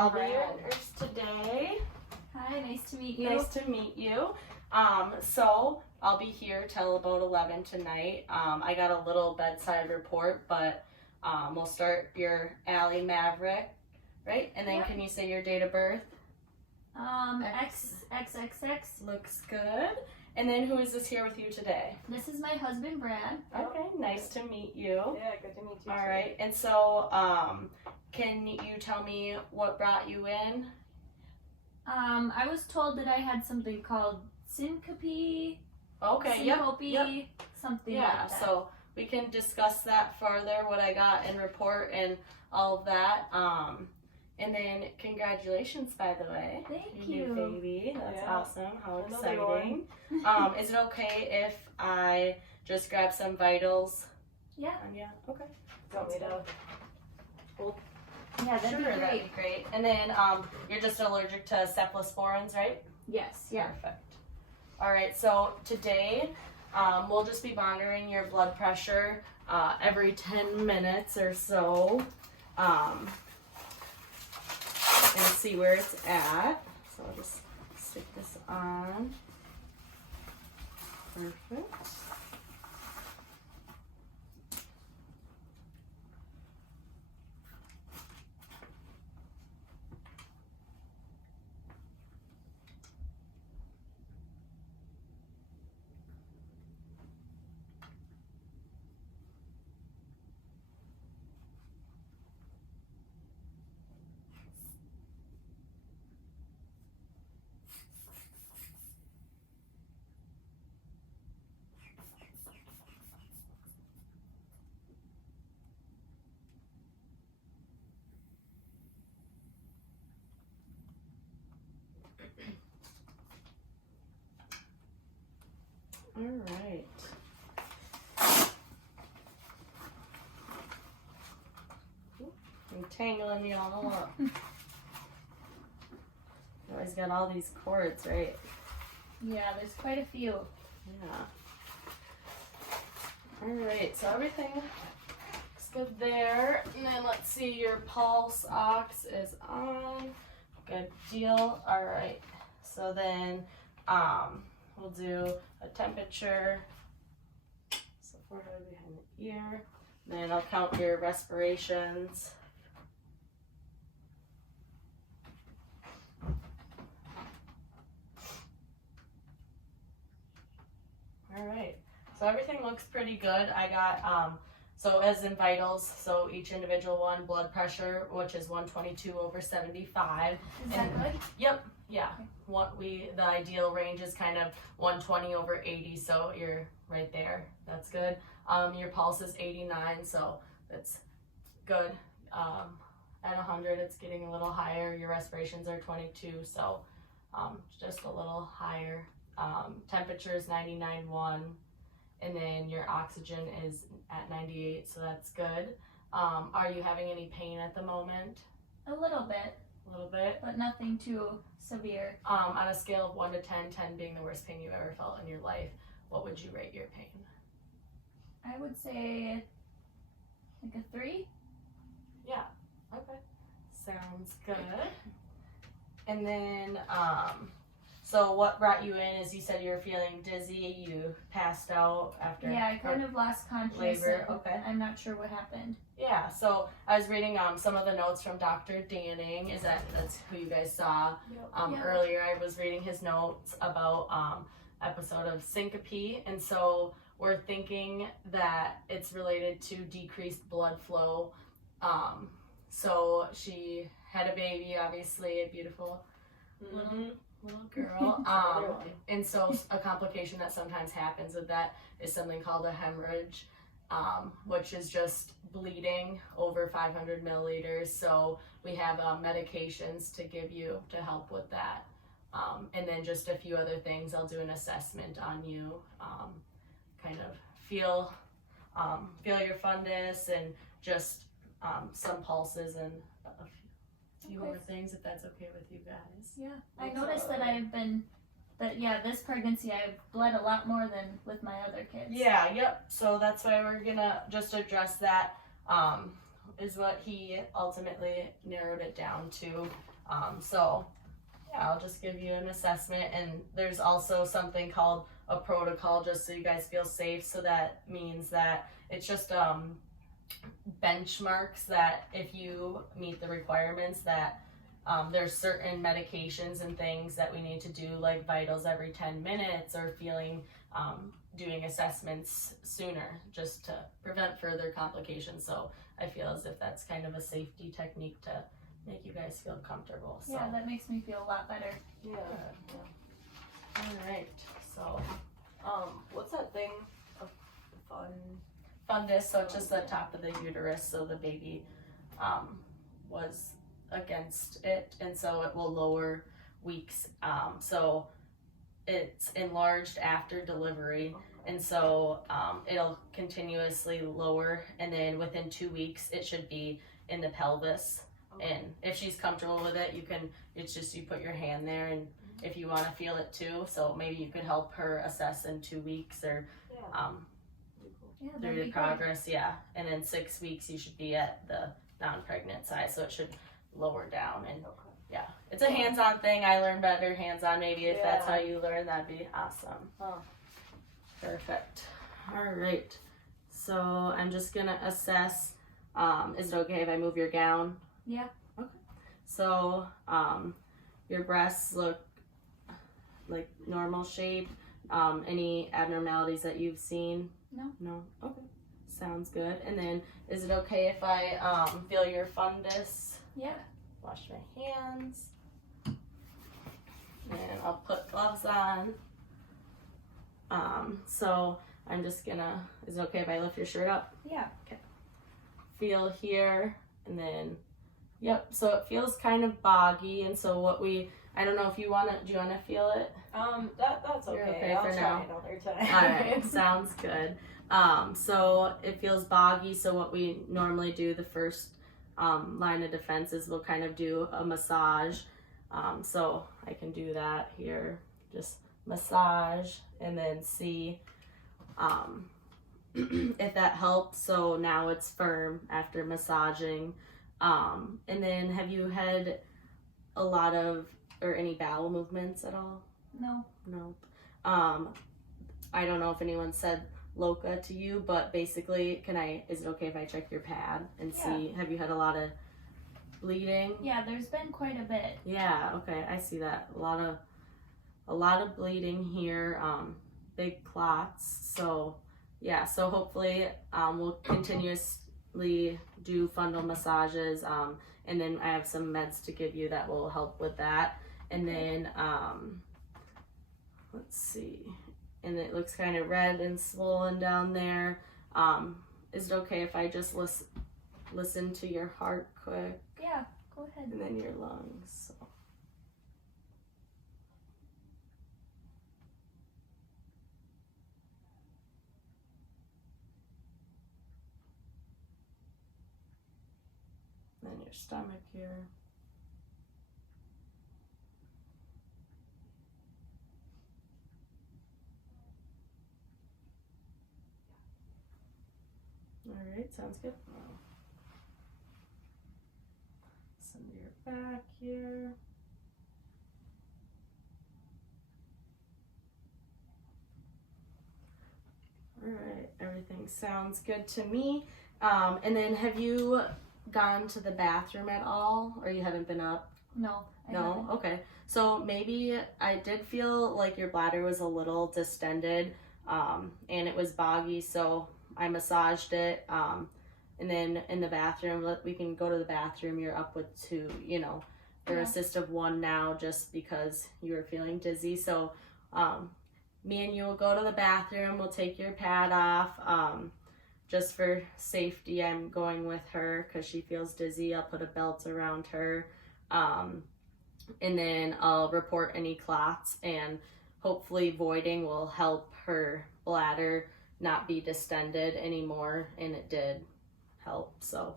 I'll be your nurse today. Hi, nice to meet you. Nice to meet you. So I'll be here till about 11 tonight. I got a little bedside report, but we'll start your Allie Maverick, right? And then Yep. can you say your date of birth? XXX. Looks good. And then who is this here with you today? This is my husband, Brad. Okay, nice to meet you. Yeah, good to meet you. All too. right, and so can you tell me what brought you in? I was told that I had something called syncope. Okay, Syncope, something Yeah, like that. so we can discuss that further, what I got in report and all of that. And then congratulations, by the way. Thank Your you. new baby. That's Yeah. awesome. How Another exciting. Is it okay if I just grab some vitals? Yeah. Yeah. Okay. Want me to? Yeah, that'd Sure, be that'd great. be great. And then you're just allergic to cephalosporins, right? Yes, yeah. Perfect. All right, so today we'll just be monitoring your blood pressure every 10 minutes or so and see where it's at. So I'll just stick this on. Perfect. All right. I'm tangling you all up. You always got all these cords, right? Yeah, there's quite a few. Yeah. All right, so everything looks good there. And then let's see, your pulse ox is on. Good deal. All right. So then we'll do a temperature. So forehead behind the ear. Then I'll count your respirations. All right, so everything looks pretty good. I got, so as in vitals, so each individual one, blood pressure, which is 122/75. Is that good? Yep, yeah. The ideal range is kind of 120/80, so you're right there. That's good. Your pulse is 89, so that's good. At 100, it's getting a little higher. Your respirations are 22, so just a little higher. Temperature is 99.1, and then your oxygen is at 98, so that's good. Are you having any pain at the moment? A little bit, A little bit. but nothing too severe. On a scale of 1 to 10, 10 being the worst pain you've ever felt in your life, what would you rate your pain? I would say like a 3. Yeah. Okay. Sounds good. And then, so what brought you in is you said you were feeling dizzy, you passed out after. Yeah, I kind of lost consciousness. labor, and okay. I'm not sure what happened. Yeah, so I was reading some of the notes from Dr. Danning. That's who you guys saw Yeah. earlier? I was reading his notes about episode of syncope, and so we're thinking that it's related to decreased blood flow. So she had a baby, obviously a beautiful little girl. And so a complication that sometimes happens with that is something called a hemorrhage, which is just bleeding over 500 milliliters. So we have medications to give you to help with that. And then just a few other things. I'll do an assessment on you, kind of feel your fundus and just some pulses and a few more things, if that's okay with you guys. Yeah, I noticed that this pregnancy I've bled a lot more than with my other kids. Yeah, yep. So that's why we're gonna just address that, is what he ultimately narrowed it down to. So yeah, I'll just give you an assessment, and there's also something called a protocol, just so you guys feel safe. So that means that it's just benchmarks that if you meet the requirements, that there's certain medications and things that we need to do, like vitals every 10 minutes, or doing assessments sooner, just to prevent further complications. So I feel as if that's kind of a safety technique to make you guys feel comfortable. So. Yeah, that makes me feel a lot better. Yeah. All right. So What's that thing? fundus, so it's just the top of the uterus, so the baby was against it, and so it will lower weeks. So it's enlarged after delivery, and so it'll continuously lower, and then within 2 weeks it should be in the pelvis. And if she's comfortable with it, it's just you put your hand there, and if you want to feel it too, so maybe you could help her assess in 2 weeks, or Yeah, through that'd the be progress, yeah. And then 6 weeks you should be at the non-pregnant side, so it should lower down. And yeah, it's a hands-on thing. I learn better hands-on. Maybe if that's how you learn, that'd be awesome. Perfect. All right, so I'm just gonna assess. Is it okay if I move your gown? Yeah. Okay. So your breasts look like normal shape. Any abnormalities that you've seen? No? Okay. Sounds good. And then, is it okay if I feel your fundus? Yeah. Wash my hands. And I'll put gloves on. So I'm just gonna, is it okay if I lift your shirt up? Yeah. Feel here, and then, yep, so it feels kind of boggy, and so I don't know if do you wanna feel it? That's okay. You're okay I'll for try now? another time. Alright, sounds good. So it feels boggy, so what we normally do, the first line of defense is we'll kind of do a massage. So I can do that here, just massage, and then see if that helps. So now it's firm after massaging. And then have you had a lot of, or any bowel movements at all? No. No. I don't know if anyone said Loca to you, but basically, is it okay if I check your pad and see, have you had a lot of bleeding? Yeah, there's been quite a bit. Yeah, okay, I see that. A lot of bleeding here, big clots. So yeah, so hopefully we'll continuously do fundal massages, and then I have some meds to give you that will help with that. And then let's see, and it looks kind of red and swollen down there. Is it okay if I just listen to your heart quick? Yeah, go ahead. And then your lungs. So. Then your stomach here. Alright, sounds good. Some of your back here. Alright, everything sounds good to me. And then have you gone to the bathroom at all, or you haven't been up? No. I No? haven't. Okay. So maybe I did feel like your bladder was a little distended, and it was boggy, so I massaged it. And then in the bathroom, we can go to the bathroom. You're up with 2, or assist of 1 now, just because you were feeling dizzy. So me and you will go to the bathroom. We'll take your pad off. Just for safety, I'm going with her because she feels dizzy. I'll put a belt around her. And then I'll report any clots, and hopefully voiding will help her bladder not be distended anymore, and it did help. So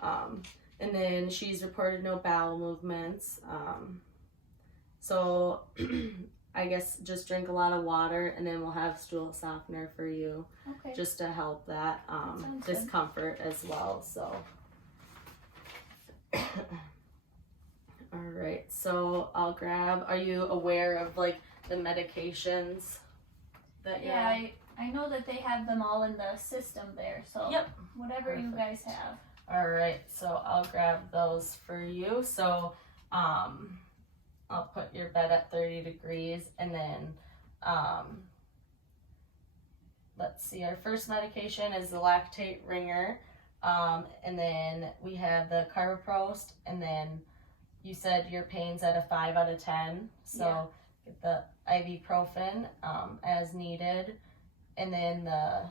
and then she's reported no bowel movements, so I guess just drink a lot of water, and then we'll have stool softener for you, Okay. just to help that sounds good. discomfort as well. So All right, so I'll grab, are you aware of like the medications that Yeah, I know that they have them all in the system there, so Yep. whatever you guys have. All right, so I'll grab those for you. So I'll put your bed at 30 degrees, and then let's see, our first medication is the lactate ringer, and then we have the Carboprost, and then you said your pain's at a 5 out of 10, so get the ibuprofen as needed, and then the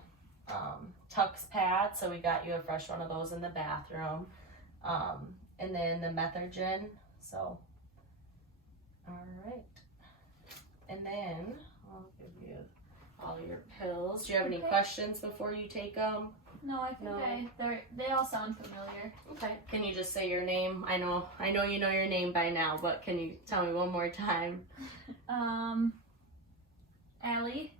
Tux pad, so we got you a fresh one of those in the bathroom, and then the Methergin, so all right, and then I'll give you all your pills. Do you have any Okay. questions before you take them? No, I think they all sound familiar. Okay. Can you just say your name? I know you know your name by now, but can you tell me one more time? Allie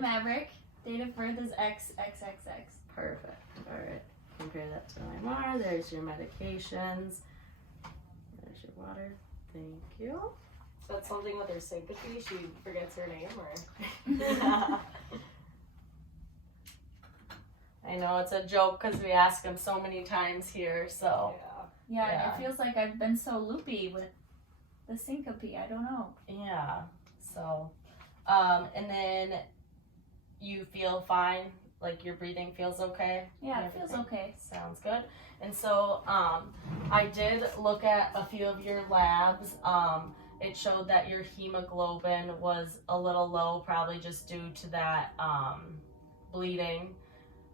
Maverick. Date of birth is XXXX. Perfect. All right. Compare that to MMR. There's your medications. There's your water. Thank you. Is that something with her syncope? She forgets her name, or? I know it's a joke because we ask them so many times here. So Yeah, Yeah. it feels like I've been so loopy with the syncope. I don't know. yeah. So, and then you feel fine. Like your breathing feels okay. Yeah, and it feels everything? okay. Sounds good. And so I did look at a few of your labs. It showed that your hemoglobin was a little low, probably just due to that bleeding.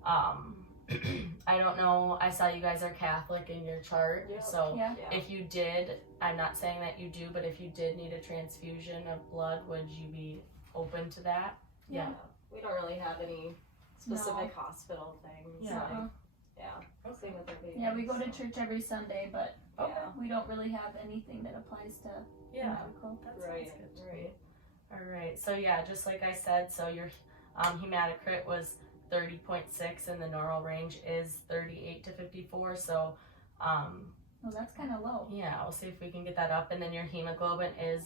I don't know. I saw you guys are Catholic in your chart. Yeah. So Yeah. if you did, I'm not saying that you do, but if you did need a transfusion of blood, would you be open to that? Yeah. We don't really have any specific hospital things. Yeah. Like, yeah. Same with our babies. Yeah, we go to so. church every Sunday, but Okay. we don't really have anything that applies to Yeah. medical. That Right. sounds good to me. Right. All right. So yeah, just like I said, so your hematocrit was 30.6 and the normal range is 38 to 54. So Well, that's kind of low. yeah, we'll see if we can get that up. And then your hemoglobin is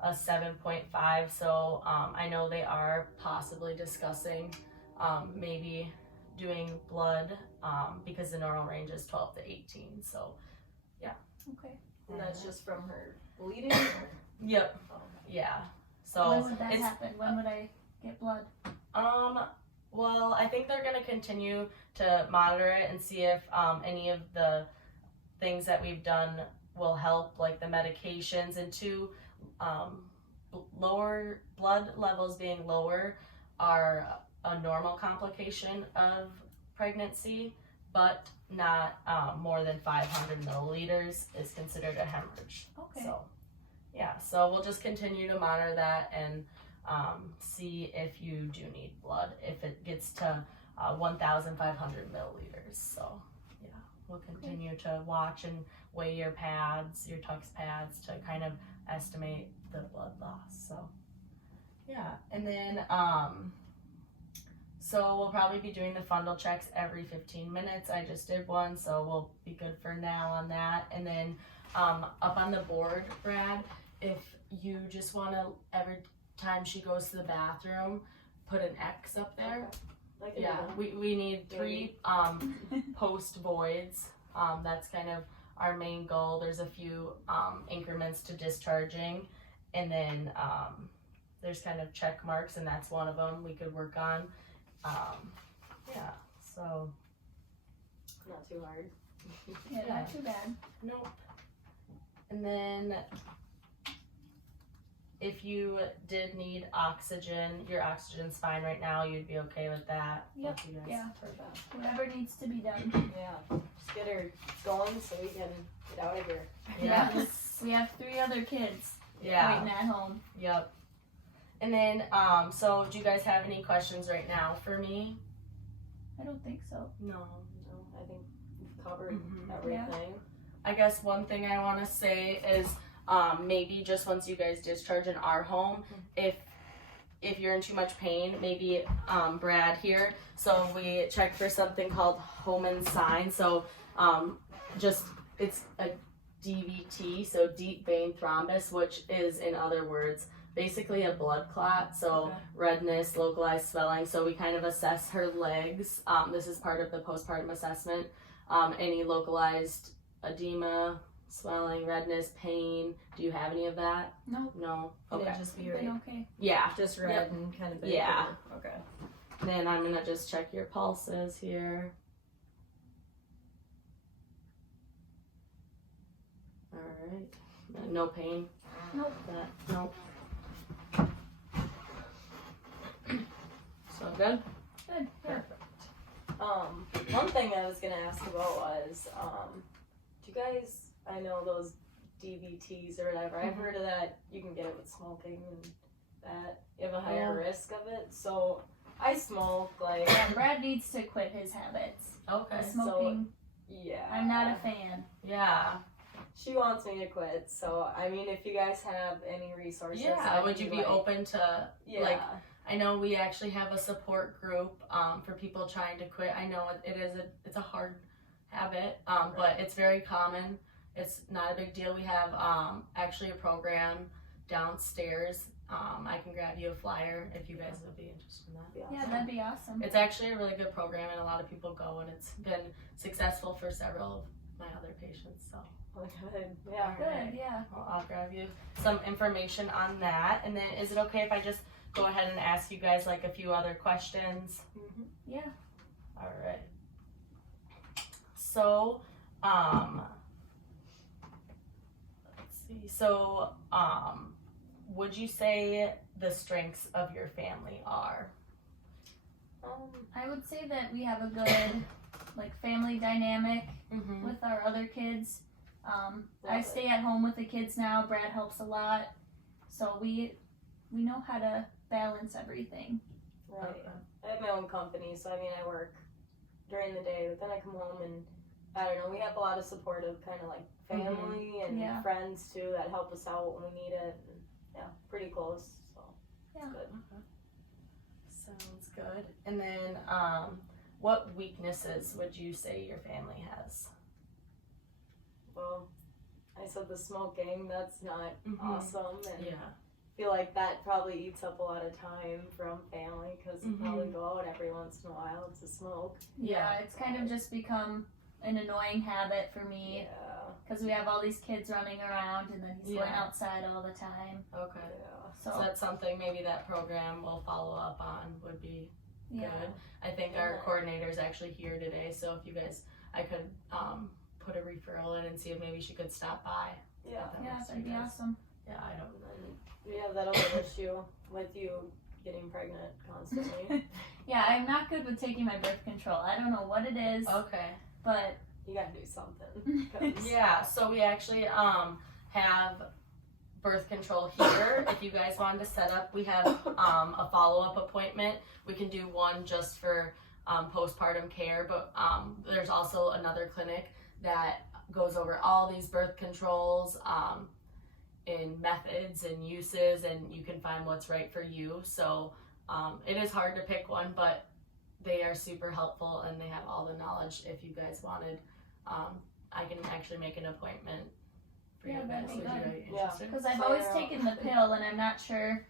a 7.5. So I know they are possibly discussing maybe doing blood because the normal range is 12 to 18. So Okay. And that's just from her bleeding? Or? yep, Oh, yeah. So When would that it's happen? When would I get blood? well, I think they're going to continue to monitor it and see if any of the things that we've done will help, like the medications, and two, lower blood levels being lower are a normal complication of pregnancy, but not more than 500 milliliters is considered a hemorrhage. Okay. So, yeah, so we'll just continue to monitor that and see if you do need blood, if it gets to 1,500 milliliters. So, yeah, we'll continue to watch and weigh your pads, your Tux pads, to kind of estimate the blood loss. So, yeah, and then, so we'll probably be doing the fundal checks every 15 minutes. I just did one, so we'll be good for now on that. And then up on the board, Brad, if you just want to, every time she goes to the bathroom, put an X up there. I can do Yeah, that. we need 3 post voids. That's kind of our main goal. There's a few increments to discharging, and then there's kind of check marks, and that's one of them we could work on. Yeah, so Not too hard. Yeah, not too bad. nope. And then if you did need oxygen, your oxygen's fine right now. You'd be okay with that. Yep, Don't you guys? yeah. Perfect. Whatever needs to be done. Yeah. Just get her going so we can get out of here. Yeah, we have 3 other kids Yeah. waiting at home. Yep. And then, so do you guys have any questions right now for me? I don't think so. No. No, I think we've covered Mhm. everything. I guess one thing I want to say is maybe just once you guys discharge in our home, if you're in too much pain, maybe Brad here. So we check for something called Homan sign. So just it's a DVT, so deep vein thrombus, which is, in other words, basically a blood clot. So Okay. redness, localized swelling. So we kind of assess her legs. This is part of the postpartum assessment. Any localized edema, swelling, redness, pain. Do you have any of that? No. No. Can Okay. it just be Been right? okay. Yeah. Just red Yep. and kind of big? Yeah. or- Okay. Then I'm gonna just check your pulses here. All right. No pain. Nope. Nope. So good. Good. Yeah. One thing I was gonna ask about was, do you guys, I know those DVTs or whatever, I've Mhm. heard of that, you can get it with smoking and that you have a higher Yeah. risk of it, so I smoke, like, Yeah, Brad needs to quit his habits. Okay. Smoking, yeah. I'm not a fan. Yeah. She wants me to quit, so, I mean, if you guys have any resources. Yeah. that Would you be like, open to? Yeah. like, I know we actually have a support group for people trying to quit. I know it's a hard habit, but it's very common. It's not a big deal. We have actually a program downstairs. I can grab you a flyer if you guys would be interested in that. Yeah. Yeah, that'd be awesome. It's actually a really good program, and a lot of people go, and it's been successful for several of my other patients. So Oh, good. Yeah. Good, yeah. I'll grab you some information on that. And then, is it okay if I just go ahead and ask you guys like a few other questions? Mm-hmm. Yeah. All right. So, let's see. So, would you say the strengths of your family are? I would say that we have a good like family dynamic Mm-hmm. with our other kids. I Love stay at home with the kids now. Brad helps a lot. So we know how to balance everything. Right. I have my own company, so I mean, I work during the day, but then I come home and I don't know. We have a lot of supportive kind of like family and Yeah. friends too that help us out when we need it. And, yeah, pretty close. So Yeah. it's good. Okay. Sounds good. And then, what weaknesses would you say your family has? Well, I said the smoking. That's not Mhm. awesome, and Yeah. I feel like that probably eats up a lot of time from family because we probably go out every once in a while to smoke. Yeah, it's kind of just become an annoying habit for me Yeah. because we have all these kids running around and then he's going Yeah. outside all the time. Okay. Yeah. So So that's something maybe that program will follow up on would be yeah. good. I think our coordinator is actually here today, so if you guys, I could put a referral in and see if maybe she could stop by. Yeah. That Yeah, works for that'd be you guys. awesome. Yeah, I don't. And then we have that other issue with you getting pregnant constantly. Yeah, I'm not good with taking my birth control. I don't know what it is, Okay. but You gotta do something. 'cause- Yeah, so we actually have birth control here. If you guys wanted to set up, we have a follow-up appointment. We can do one just for postpartum care, but there's also another clinic that goes over all these birth controls in methods and uses, and you can find what's right for you. So it is hard to pick one, but they are super helpful and they have all the knowledge. If you guys wanted, I can actually make an appointment for Yeah, you that'd guys be if good. you're Yeah. interested. because I've So always you're- taken the pill and I'm not sure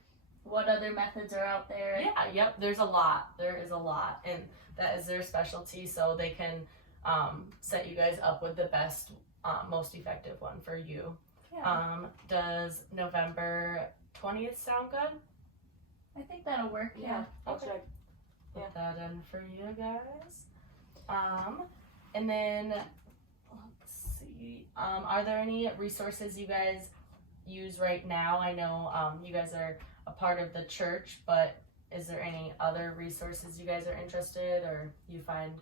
what other methods are out there. Yeah, yep, there's a lot. There is a lot, and that is their specialty, so they can set you guys up with the best, most effective one for you. Yeah, Does November 20th sound good? I think that'll work. Yeah. I'll Okay. check. Put Yeah. that in for you guys. And then let's see. Are there any resources you guys use right now? I know you guys are a part of the church, but is there any other resources you guys are interested, or you find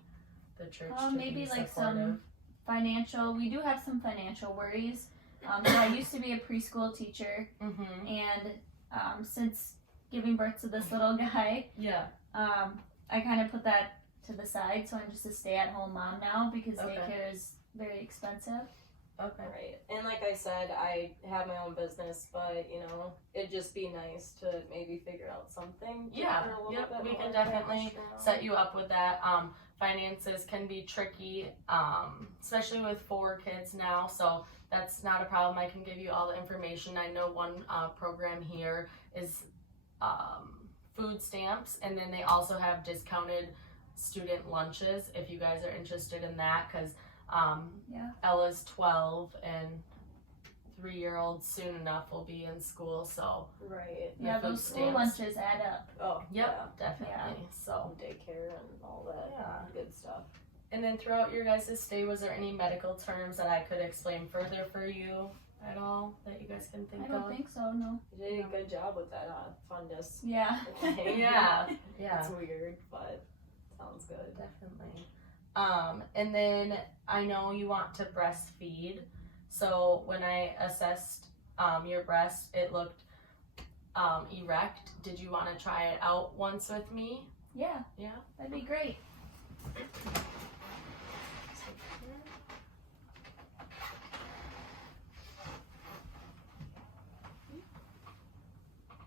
the church to Maybe be like supportive? some financial. We do have some financial worries. So I used to be a preschool teacher, Mm-hmm. and since giving birth to this little guy, Yeah. I kind of put that to the side. So I'm just a stay-at-home mom now because Okay. daycare is very expensive. Okay. Right. And like I said, I have my own business, but you know, it'd just be nice to maybe figure out something. Yeah, for a little yep, bit we more can definitely cash now. set you up with that. Finances can be tricky, especially with 4 kids now. So that's not a problem. I can give you all the information. I know one program here is food stamps, and then they also have discounted student lunches if you guys are interested in that, because Ella's 12 and 3-year-old soon enough will be in school, so Right. Yeah, food those school stamps. lunches add up. Oh, Yep, definitely. So Daycare and all that Yeah. good stuff. and then throughout your guys' stay, was there any medical terms that I could explain further for you at all that you guys can think I don't of? think so, no. You did a good job with that fundus. Yeah. Yeah, yeah. It's weird, but sounds good. Definitely. And then I know you want to breastfeed. So when I assessed your breast, it looked erect. Did you want to try it out once with me? Yeah, Yeah. that'd be great.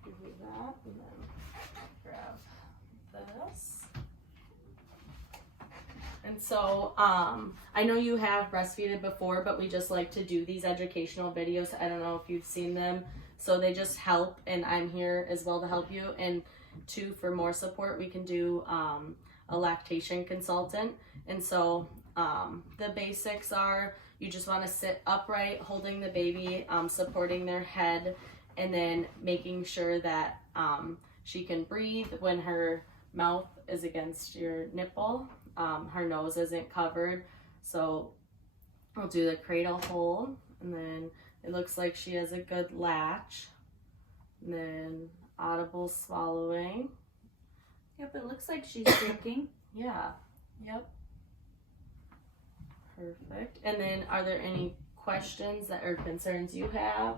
Do that and then grab this. And so, I know you have breastfeeded before, but we just like to do these educational videos. I don't know if you've seen them. So they just help, and I'm here as well to help you. And two, for more support, we can do a lactation consultant. And so the basics are you just want to sit upright, holding the baby, supporting their head, and then making sure that she can breathe when her mouth is against your nipple. Her nose isn't covered. So we'll do the cradle hold, and then it looks like she has a good latch. And then audible swallowing. Yep, it looks like she's drinking. Yeah. Yep. Perfect. And then are there any questions that or concerns you have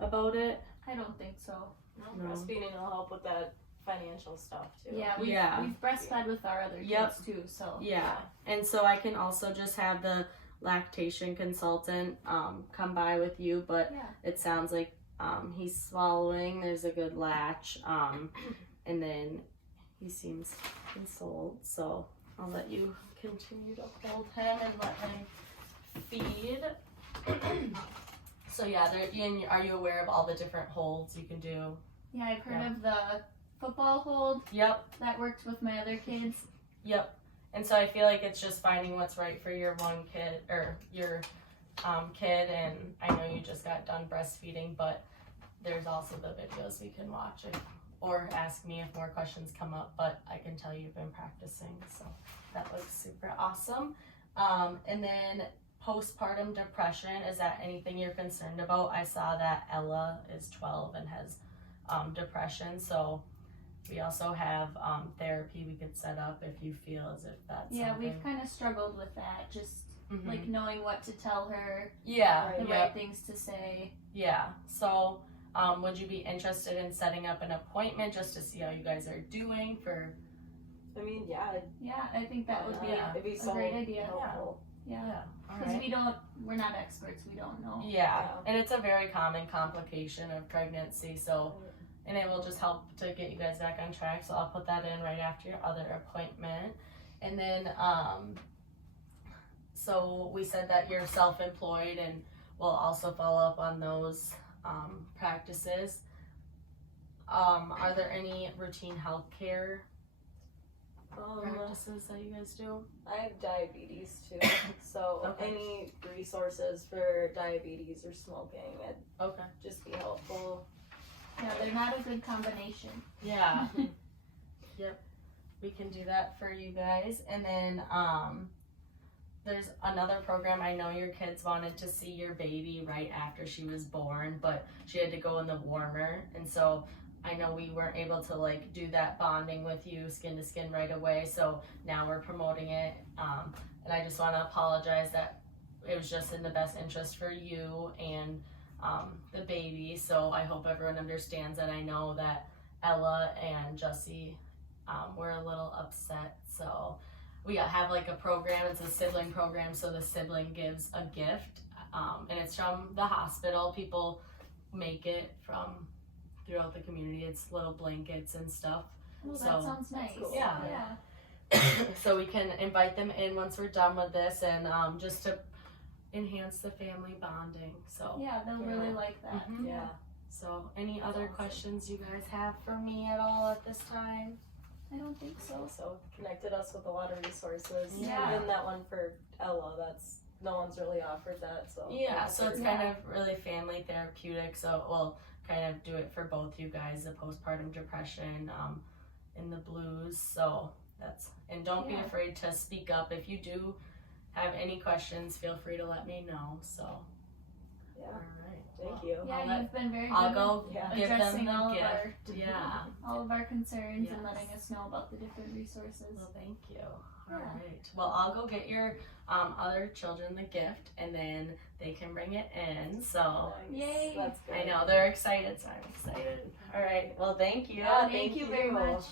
about it? I don't think so. No, No. breastfeeding will help with that financial stuff too. Yeah, we've breastfed with our other kids Yep. too, so. Yeah. And so I can also just have the lactation consultant come by with you, but Yeah. it sounds like he's swallowing, there's a good latch, and then he seems consoled, so I'll let you continue to hold him and let him feed. So yeah, are you aware of all the different holds you can do? Yeah, I've heard Yeah. of the football hold. Yep. That worked with my other kids. Yep. And so I feel like it's just finding what's right for your one kid or your kid. And I know you just got done breastfeeding, but there's also the videos we can watch or ask me if more questions come up. But I can tell you've been practicing, so that looks super awesome. And then postpartum depression, is that anything you're concerned about? I saw that Ella is 12 and has depression, so we also have therapy we could set up if you feel as if that's Yeah, something. we've kind of struggled with that, just Mhm. like knowing what to tell her, yeah, Right. the yep, right things to say. yeah. So would you be interested in setting up an appointment just to see how you guys are doing for I mean, yeah, Yeah, I think that would be Yeah. it'd be a so great idea. helpful. Yeah, all because right. we're not experts, we don't know. Yeah, Yeah. and it's a very common complication of pregnancy, so and it will just help to get you guys back on track. So I'll put that in right after your other appointment. And then so we said that you're self-employed, and we'll also follow up on those practices. Are there any routine health care practices that you guys do? I have diabetes too, so Okay. any resources for diabetes or smoking would Okay. just be helpful. Yeah, they're not a good combination. Yeah. Yep. We can do that for you guys. And then there's another program. I know your kids wanted to see your baby right after she was born, but she had to go in the warmer. And so I know we weren't able to like do that bonding with you skin to skin right away. So now we're promoting it. And I just want to apologize that it was just in the best interest for you and the baby. So I hope everyone understands that. I know that Ella and Jussie were a little upset. So we have like a program. It's a sibling program. So the sibling gives a gift, and it's from the hospital. People make it from throughout the community. It's little blankets and stuff. Oh, that So, sounds nice. cool. Yeah. Yeah. So we can invite them in once we're done with this, and just to enhance the family bonding. So Yeah, they'll really like that. Mhm. Yeah. So any other awesome. questions you guys have for me at all at this time? I don't think so. So connected us with a lot of resources. Yeah. Even that one for Ella, that's no one's really offered that. So Yeah, so it's Yeah. kind of really family therapeutic. So we'll kind of do it for both you guys, the postpartum depression, and the blues. So that's, and don't be Yeah. afraid to speak up. If you do have any questions, feel free to let me know. So, all yeah. right. Thank you. Yeah, I'll let- you've been very I'll good go Yeah. give them addressing all the of our gift. Yeah. all of our concerns and Yes. letting us know about the different resources. Well, thank you. Yeah. All right. Well, I'll go get your other children the gift, and then they can bring it in. So Nice. Yay. That's good. I know they're excited, so I'm excited. All right. Well, thank you. Yeah, Thank you thank very you. much.